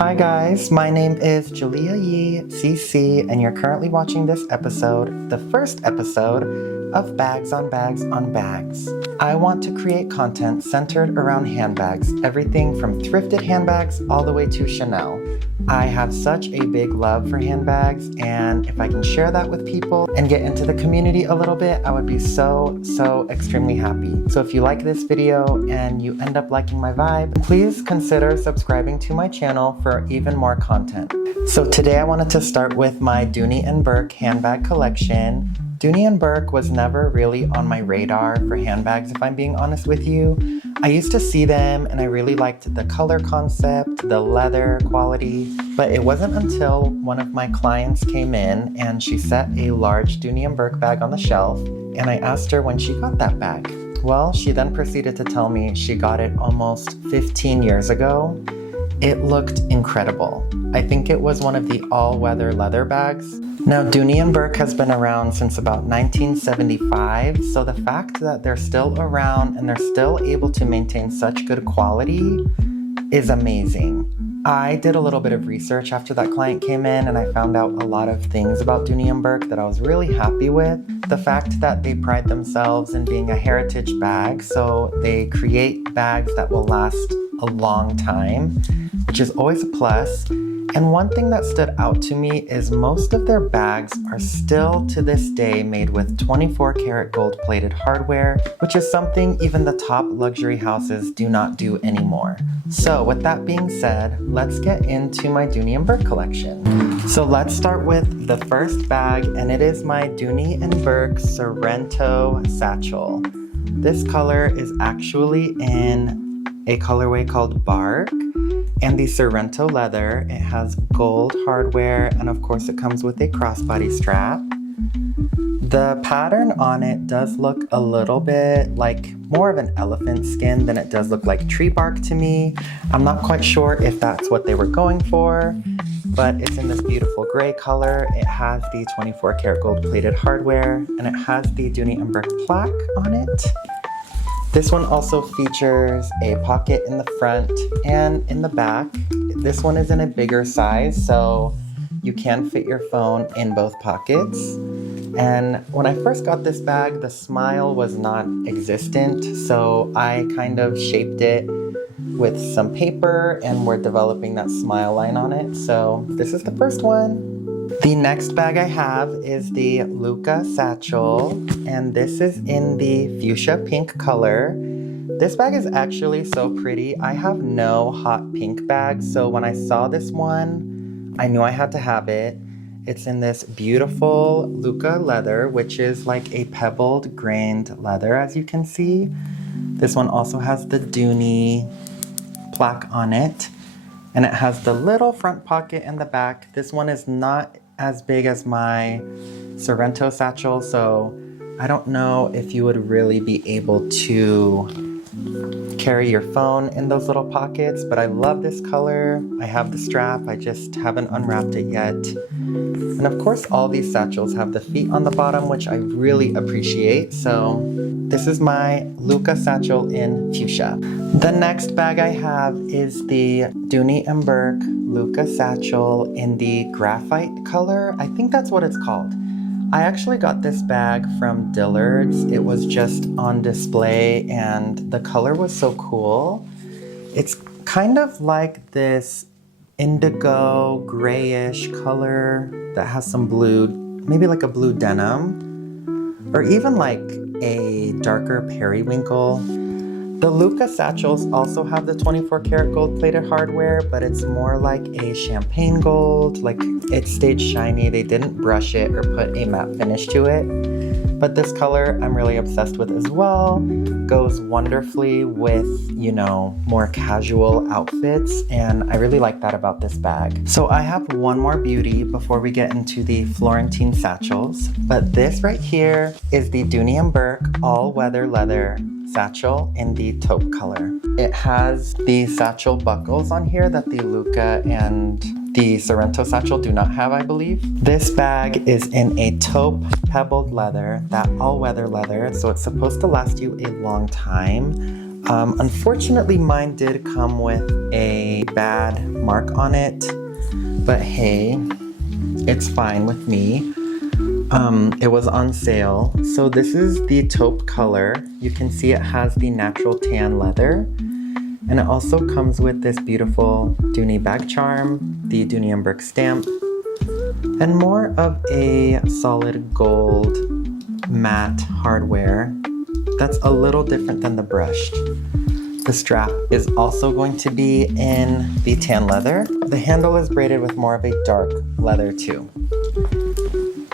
Hi guys, my name is Julia Yee CC, and you're currently watching this episode, the first episode of Bags on Bags on Bags. I want to create content centered around handbags, everything from thrifted handbags all the way to Chanel. I have such a big love for handbags, and if I can share that with people and get into the community a little bit, I would be so extremely happy. So if you like this video and you end up liking my vibe, please consider subscribing to my channel for even more content. So today I wanted to start with my Dooney Bourke handbag collection. Dooney Bourke was never really on my radar for handbags, if I'm being honest with you. I used to see them and I really liked the color concept, the leather quality, but it wasn't until one of my clients came in and she set a large Dooney Bourke bag on the shelf, and I asked her when she got that bag. Well, she then proceeded to tell me she got it almost 15 years ago. It looked incredible. I think it was one of the all-weather leather bags. Now, Dooney Bourke has been around since about 1975, so the fact that they're still around and they're still able to maintain such good quality is amazing. I did a little bit of research after that client came in, and I found out a lot of things about Dooney Bourke that I was really happy with. The fact that they pride themselves in being a heritage bag, so they create bags that will last a long time, which is always a plus. And one thing that stood out to me is most of their bags are still to this day made with 24 karat gold plated hardware, which is something even the top luxury houses do not do anymore. So with that being said, let's get into my Dooney Bourke collection. So let's start with the first bag, and it is my Dooney Bourke Sorrento Satchel. This color is actually in a colorway called Bark. And the Sorrento leather, it has gold hardware, and of course it comes with a crossbody strap. The pattern on it does look a little bit like more of an elephant skin than it does look like tree bark to me. I'm not quite sure if that's what they were going for, but it's in this beautiful gray color. It has the 24 karat gold plated hardware, and it has the Dooney Bourke plaque on it. This one also features a pocket in the front and in the back. This one is in a bigger size, so you can fit your phone in both pockets. And when I first got this bag, the smile was not existent, so I kind of shaped it with some paper, and we're developing that smile line on it. So this is the first one. The next bag I have is the Lucca Satchel, and this is in the fuchsia pink color. This bag is actually so pretty. I have no hot pink bags, so when I saw this one, I knew I had to have it. It's in this beautiful Lucca leather, which is like a pebbled grained leather, as you can see. This one also has the Dooney plaque on it, and it has the little front pocket in the back. This one is not as big as my Sorrento satchel, so I don't know if you would really be able to carry your phone in those little pockets, but I love this color. I have the strap, I just haven't unwrapped it yet. And of course, all these satchels have the feet on the bottom, which I really appreciate. So this is my Lucca Satchel in fuchsia. The next bag I have is the Dooney Bourke Lucca Satchel in the graphite color. I think that's what it's called. I actually got this bag from Dillard's. It was just on display and the color was so cool. It's kind of like this indigo grayish color that has some blue, maybe like a blue denim, or even like a darker periwinkle. The Lucca Satchels also have the 24 karat gold plated hardware, but it's more like a champagne gold, like it stayed shiny. They didn't brush it or put a matte finish to it. But this color I'm really obsessed with as well. Goes wonderfully with, you know, more casual outfits, and I really like that about this bag. So I have one more beauty before we get into the Florentine Satchels, but this right here is the Dooney Bourke all-weather leather satchel in the taupe color. It has the satchel buckles on here that the Lucca and the Sorrento satchel do not have, I believe. This bag is in a taupe pebbled leather, that all-weather leather, so it's supposed to last you a long time. Unfortunately, mine did come with a bad mark on it, but hey, it's fine with me. It was on sale. So this is the taupe color. You can see it has the natural tan leather. And it also comes with this beautiful Dooney bag charm, the Dooney and Bourke stamp, and more of a solid gold matte hardware that's a little different than the brushed. The strap is also going to be in the tan leather. The handle is braided with more of a dark leather too.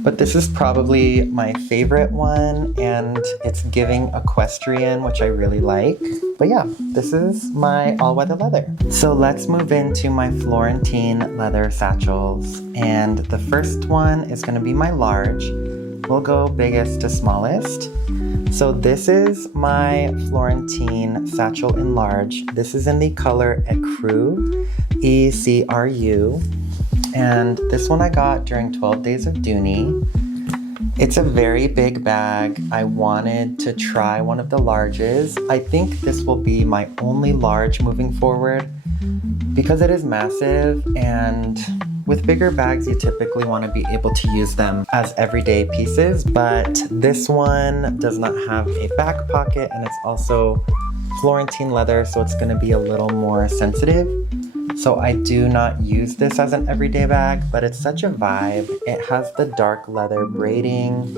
But this is probably my favorite one, and it's giving equestrian, which I really like. But yeah, this is my all-weather leather. So let's move into my Florentine leather satchels. And the first one is gonna be my large. We'll go biggest to smallest. So this is my Florentine satchel in large. This is in the color Ecru, E-C-R-U. And this one I got during 12 Days of Dooney. It's a very big bag. I wanted to try one of the larges. I think this will be my only large moving forward because it is massive, and with bigger bags you typically want to be able to use them as everyday pieces, but this one does not have a back pocket, and it's also Florentine leather, so it's going to be a little more sensitive. So I do not use this as an everyday bag, but it's such a vibe. It has the dark leather braiding.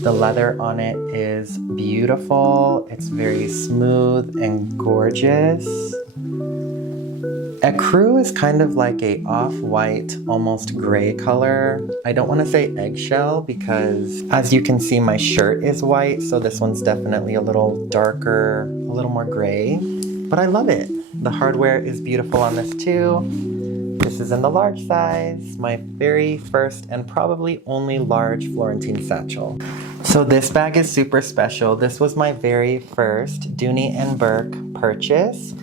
The leather on it is beautiful. It's very smooth and gorgeous. Ecru is kind of like a off-white, almost gray color. I don't want to say eggshell because, as you can see, my shirt is white, so this one's definitely a little darker, a little more gray. But I love it. The hardware is beautiful on this too. This is in the large size, my very first and probably only large Florentine satchel. So this bag is super special. This was my very first Dooney and Bourke purchase.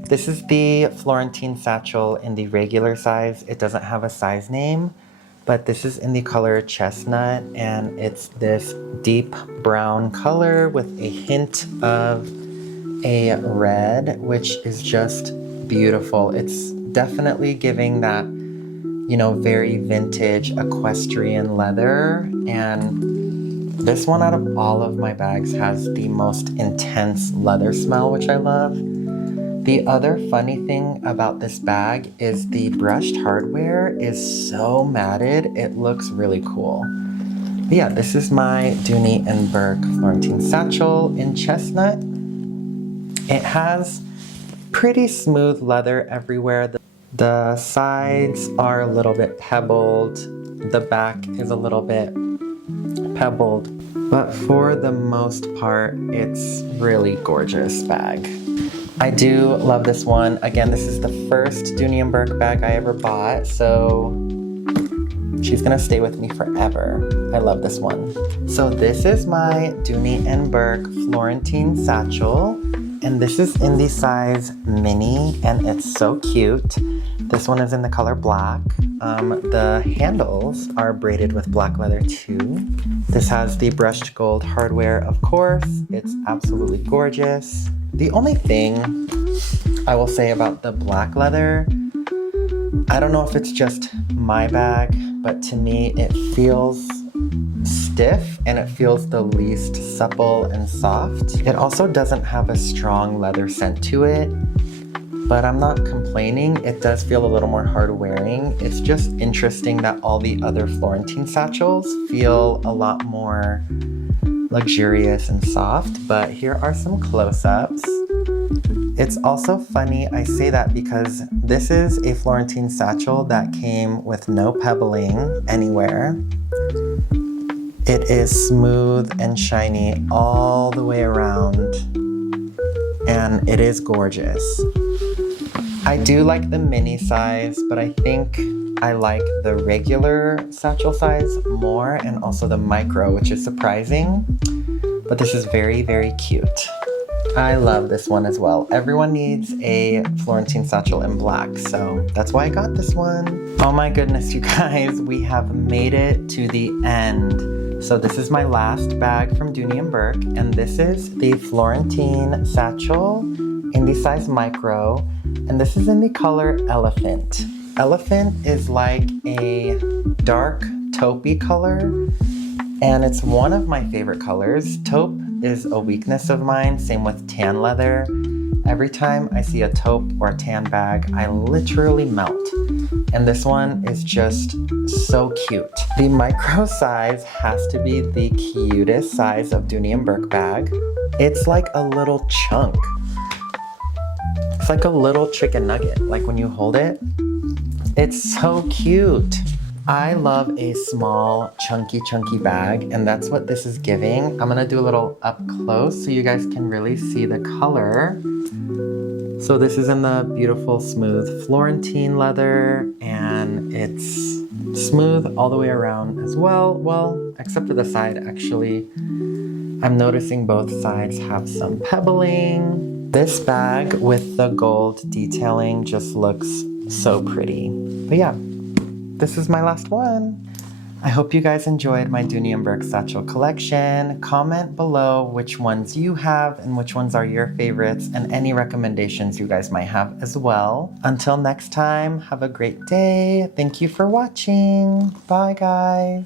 This is the Florentine satchel in the regular size. It doesn't have a size name, but this is in the color chestnut, and it's this deep brown color with a hint of a red, which is just beautiful. It's definitely giving that, you know, very vintage equestrian leather. And this one out of all of my bags has the most intense leather smell, which I love. The other funny thing about this bag is the brushed hardware is so matted, it looks really cool. But yeah, this is my Dooney and Bourke Florentine satchel in chestnut. It has pretty smooth leather everywhere. The sides are a little bit pebbled. The back is a little bit pebbled. But for the most part, it's really gorgeous bag. I do love this one. Again, this is the first Dooney and Bourke bag I ever bought, so she's gonna stay with me forever. I love this one. So this is my Dooney and Bourke Florentine satchel. And this is in the size mini, and it's so cute. This one is in the color black. The handles are braided with black leather too. This has the brushed gold hardware, of course. It's absolutely gorgeous. The only thing I will say about the black leather, I don't know if it's just my bag, but to me it feels stiff and it feels the least supple and soft. It also doesn't have a strong leather scent to it, but I'm not complaining. It does feel a little more hard wearing. It's just interesting that all the other Florentine satchels feel a lot more luxurious and soft, but here are some close-ups. It's also funny I say that because this is a Florentine satchel that came with no pebbling anywhere. It is smooth and shiny all the way around, and it is gorgeous. I do like the mini size, but I think I like the regular satchel size more, and also the micro, which is surprising, but this is very, very cute. I love this one as well. Everyone needs a Florentine satchel in black, so that's why I got this one. Oh my goodness, you guys, we have made it to the end So this is my last bag from Dooney Bourke, and this is the Florentine Satchel in the size micro, and this is in the color Elephant. Elephant is like a dark taupey color, and it's one of my favorite colors. Taupe is a weakness of mine, same with tan leather. Every time I see a taupe or a tan bag, I literally melt. And this one is just so cute. The micro size has to be the cutest size of Dooney Bourke bag. It's like a little chunk. It's like a little chicken nugget. Like when you hold it, it's so cute. I love a small, chunky bag, and that's what this is giving. I'm gonna do a little up close so you guys can really see the color. So this is in the beautiful, smooth Florentine leather, and it's smooth all the way around as well. Well, except for the side, actually. I'm noticing both sides have some pebbling. This bag with the gold detailing just looks so pretty. But yeah, this is my last one. I hope you guys enjoyed my Dooney Bourke satchel collection. Comment below which ones you have and which ones are your favorites, and any recommendations you guys might have as well. Until next time, have a great day. Thank you for watching. Bye guys.